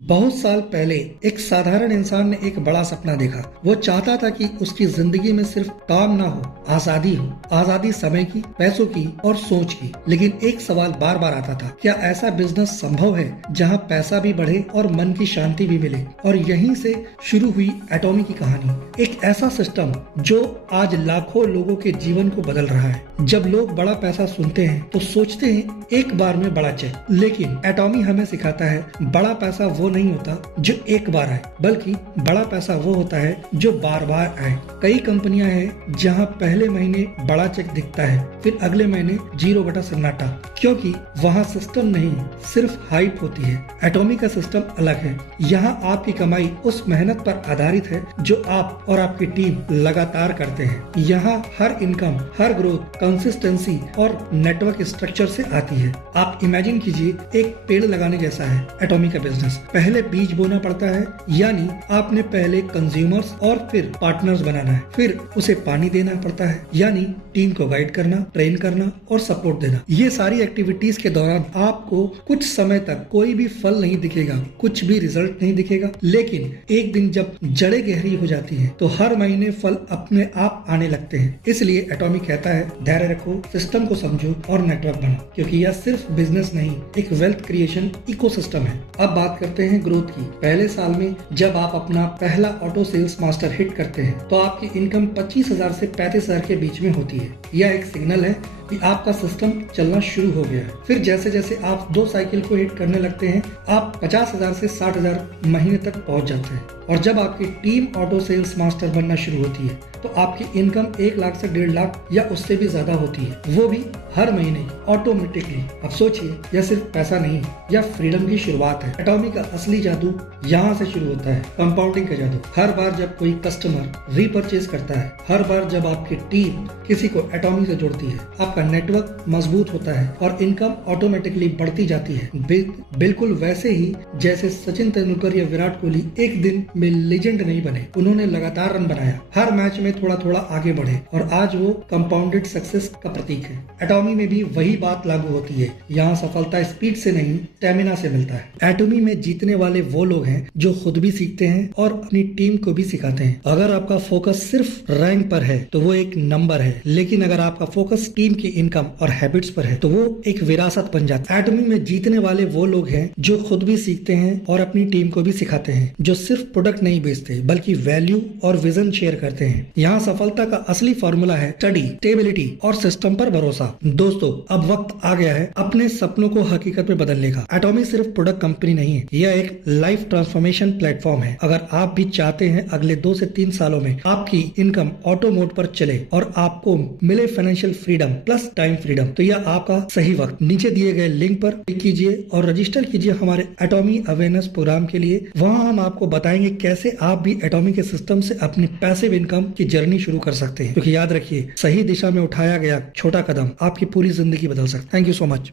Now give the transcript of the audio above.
बहुत साल पहले एक साधारण इंसान ने एक बड़ा सपना देखा। वो चाहता था कि उसकी जिंदगी में सिर्फ काम ना हो, आजादी हो। आजादी समय की, पैसों की और सोच की। लेकिन एक सवाल बार बार आता था, क्या ऐसा बिजनेस संभव है जहां पैसा भी बढ़े और मन की शांति भी मिले? और यहीं से शुरू हुई एटॉमी की कहानी। एक ऐसा सिस्टम जो आज लाखों लोगों के जीवन को बदल रहा है। जब लोग बड़ा पैसा सुनते हैं तो सोचते हैं एक बार में बड़ा चेक, लेकिन एटॉमी हमें सिखाता है बड़ा पैसा वो नहीं होता जो एक बार आए, बल्कि बड़ा पैसा वो होता है जो बार बार आए। कई कंपनियां हैं जहां पहले महीने बड़ा चेक दिखता है, फिर अगले महीने 0 बटा सन्नाटा, क्योंकि वहां सिस्टम नहीं सिर्फ हाइप होती है। एटॉमी का सिस्टम अलग है। यहाँ आपकी कमाई उस मेहनत पर आधारित है जो आप और आपकी टीम लगातार करते हैं। यहाँ हर इनकम, हर ग्रोथ कंसिस्टेंसी और नेटवर्क स्ट्रक्चर से आती है। आप इमेजिन कीजिए एक पेड़ लगाने जैसा है एटॉमी का बिजनेस। पहले बीज बोना पड़ता है, यानी आपने पहले कंज्यूमर्स और फिर पार्टनर्स बनाना है, फिर उसे पानी देना पड़ता है, यानी टीम को गाइड करना, ट्रेन करना और सपोर्ट देना। ये सारी एक्टिविटीज के दौरान आपको कुछ समय तक कोई भी फल नहीं दिखेगा, कुछ भी रिजल्ट नहीं दिखेगा, लेकिन एक दिन जब जड़ें गहरी हो जाती हैं तो हर महीने फल अपने आप आने लगते हैं। इसलिए एटॉमी कहता है धैर्य रखो, सिस्टम को समझो और नेटवर्क बनाओ, क्योंकि यह सिर्फ बिजनेस नहीं, एक वेल्थ क्रिएशन इकोसिस्टम है। अब बात करते हैं ग्रोथ की। पहले साल में जब आप अपना पहला ऑटो सेल्स मास्टर हिट करते हैं तो आपकी इनकम 25,000 से 35,000 के बीच में होती है। यह एक सिग्नल है कि आपका सिस्टम चलना शुरू हो गया है। फिर जैसे जैसे आप 2 साइकिल को हिट करने लगते हैं, आप 50,000 से 60,000 महीने तक पहुंच जाते हैं। और जब आपकी टीम ऑटो सेल्स मास्टर बनना शुरू होती है तो आपकी इनकम 1 लाख से 1.5 लाख या उससे भी ज्यादा होती है, वो भी हर महीने ऑटोमेटिकली। अब सोचिए, यह सिर्फ पैसा नहीं, यह फ्रीडम की शुरुआत है। एटॉमी का असली जादू यहाँ से शुरू होता है, कंपाउंडिंग का जादू। हर बार जब कोई कस्टमर रीपरचेज करता है, हर बार जब आपकी टीम किसी को एटॉमी से जोड़ती है, आपका नेटवर्क मजबूत होता है और इनकम ऑटोमेटिकली बढ़ती जाती है। बिल्कुल वैसे ही जैसे सचिन तेंदुलकर या विराट कोहली एक दिन में लेजेंड नहीं बने, उन्होंने लगातार रन बनाया, हर मैच में थोड़ा थोड़ा आगे बढ़े और आज वो कंपाउंडेड सक्सेस का प्रतीक है। एटॉमी में भी वही बात लागू होती है। यहाँ सफलता स्पीड से नहीं, स्टेमिना से मिलता है। एटॉमी में जीतने वाले वो लोग हैं जो खुद भी सीखते हैं और अपनी टीम को भी सिखाते हैं। अगर आपका फोकस सिर्फ रैंक पर है तो वो एक नंबर है, लेकिन अगर आपका फोकस टीम की इनकम और हैबिट्स पर है तो वो एक विरासत बन जाता है। एटॉमी में जीतने वाले वो लोग हैं जो खुद भी सीखते हैं और अपनी टीम को भी सिखाते हैं, जो सिर्फ प्रोडक्ट नहीं बेचते बल्कि वैल्यू और विजन शेयर करते हैं। यहाँ सफलता का असली फॉर्मूला है स्टडी, स्टेबिलिटी और सिस्टम पर भरोसा। दोस्तों, अब वक्त आ गया है अपने सपनों को हकीकत में बदलने का। एटॉमी सिर्फ प्रोडक्ट कंपनी नहीं है, यह एक लाइफ ट्रांसफॉर्मेशन प्लेटफॉर्म है। अगर आप भी चाहते हैं अगले 2 से 3 सालों में आपकी इनकम ऑटो मोड पर चले और आपको मिले financial freedom plus time freedom, तो यह आपका सही वक्त। नीचे दिए गए लिंक पर क्लिक कीजिए और रजिस्टर कीजिए हमारे एटॉमी अवेयरनेस प्रोग्राम के लिए। वहां हम आपको बताएंगे कैसे आप भी एटॉमी के सिस्टम से अपनी पैसिव इनकम की जर्नी शुरू कर सकते हैं, क्योंकि याद रखिए, सही दिशा में उठाया गया छोटा कदम आपकी पूरी जिंदगी बदल सकता है। Thank you so much.